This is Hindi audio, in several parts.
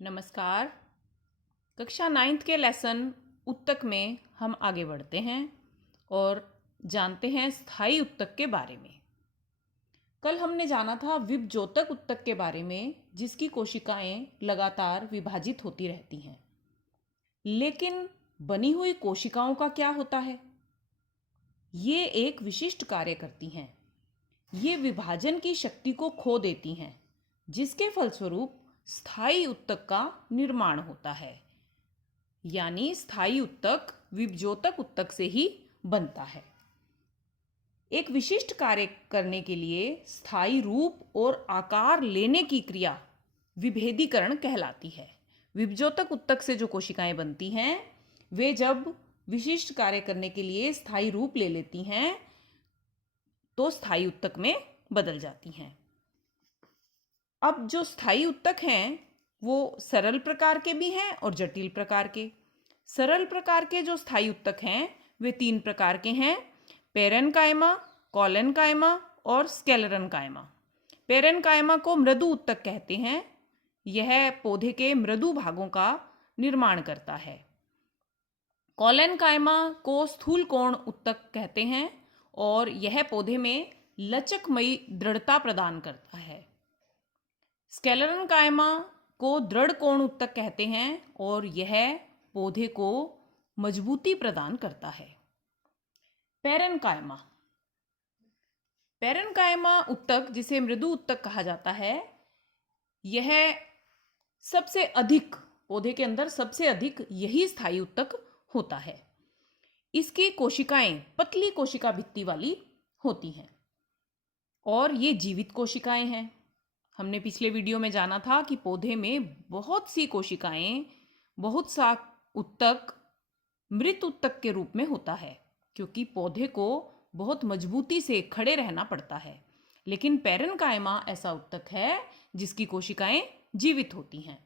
नमस्कार। कक्षा 9th के लेसन उत्तक में हम आगे बढ़ते हैं और जानते हैं स्थायी उत्तक के बारे में। कल हमने जाना था विभजोतक उत्तक के बारे में, जिसकी कोशिकाएं लगातार विभाजित होती रहती हैं। लेकिन बनी हुई कोशिकाओं का क्या होता है? ये एक विशिष्ट कार्य करती हैं। ये विभाजन की शक्ति को खो देती हैं, जिसके फलस्वरूप स्थायी उत्तक का निर्माण होता है। यानी स्थायी उत्तक विभजोतक उत्तक से ही बनता है। एक विशिष्ट कार्य करने के लिए स्थायी रूप और आकार लेने की क्रिया विभेदीकरण कहलाती है। विभजोतक उत्तक से जो कोशिकाएं बनती हैं, वे जब विशिष्ट कार्य करने के लिए स्थायी रूप ले लेती हैं तो स्थायी उत्तक में बदल जाती हैं। अब जो स्थायी उत्तक हैं वो सरल प्रकार के भी हैं और जटिल प्रकार के। सरल प्रकार के जो स्थायी उत्तक हैं वे 3 प्रकार के हैं: पेरेन्काइमा, कोलेन्काइमा और स्क्लेरेन्काइमा। पेरेन्काइमा को मृदु उत्तक कहते हैं। यह पौधे के मृदु भागों का निर्माण करता है। कोलेन्काइमा को स्थूल कोण उत्तक कहते हैं और यह पौधे में लचकमयी दृढ़ता प्रदान करता है। स्क्लेरेन्काइमा को दृढ़ कोण उत्तक कहते हैं और यह पौधे को मजबूती प्रदान करता है। पेरेन्काइमा पेरेन्काइमा उत्तक, जिसे मृदु उत्तक कहा जाता है, यह सबसे अधिक पौधे के अंदर सबसे अधिक यही स्थायी उत्तक होता है। इसकी कोशिकाएं पतली कोशिका भित्ति वाली होती हैं और ये जीवित कोशिकाएं हैं। हमने पिछले वीडियो में जाना था कि पौधे में बहुत सी कोशिकाएं, बहुत सा उत्तक मृत उत्तक के रूप में होता है, क्योंकि पौधे को बहुत मजबूती से खड़े रहना पड़ता है। लेकिन पेरेन्काइमा ऐसा उत्तक है जिसकी कोशिकाएं जीवित होती हैं।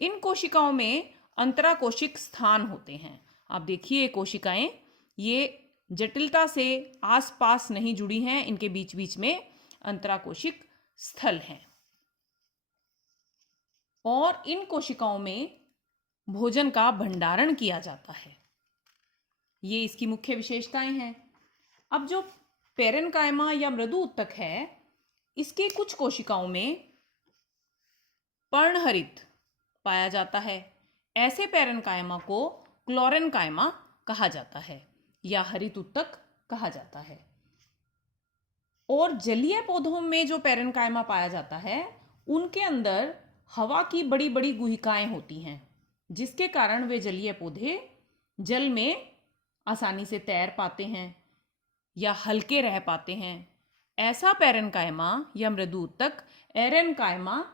इन कोशिकाओं में अंतराकोशिक स्थान होते हैं। आप देखिए कोशिकाएं, ये जटिलता से आसपास नहीं जुड़ी हैं, इनके बीच बीच में अंतराकोशिक स्थल हैं और इन कोशिकाओं में भोजन का भंडारण किया जाता है। ये इसकी मुख्य विशेषताएं हैं। अब जो पेरेन्काइमा या मृदु उत्तक है, इसके कुछ कोशिकाओं में पर्णहरित पाया जाता है। ऐसे पेरेन्काइमा को क्लोरेन्काइमा कहा जाता है या हरित उत्तक कहा जाता है। और जलीय पौधों में जो पेरेन्काइमा पाया जाता है, उनके अंदर हवा की बड़ी बड़ी गुहिकाएं होती हैं, जिसके कारण वे जलीय पौधे जल में आसानी से तैर पाते हैं या हल्के रह पाते हैं। ऐसा पेरेन्काइमा या मृदु उत्तक एरेन्काइमा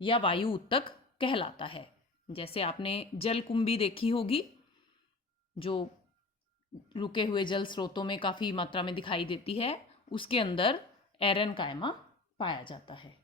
या वायु उत्तक कहलाता है। जैसे आपने जलकुंभी देखी होगी, जो रुके हुए जल स्रोतों में काफ़ी मात्रा में दिखाई देती है, उसके अंदर एरेन्काइमा पाया जाता है।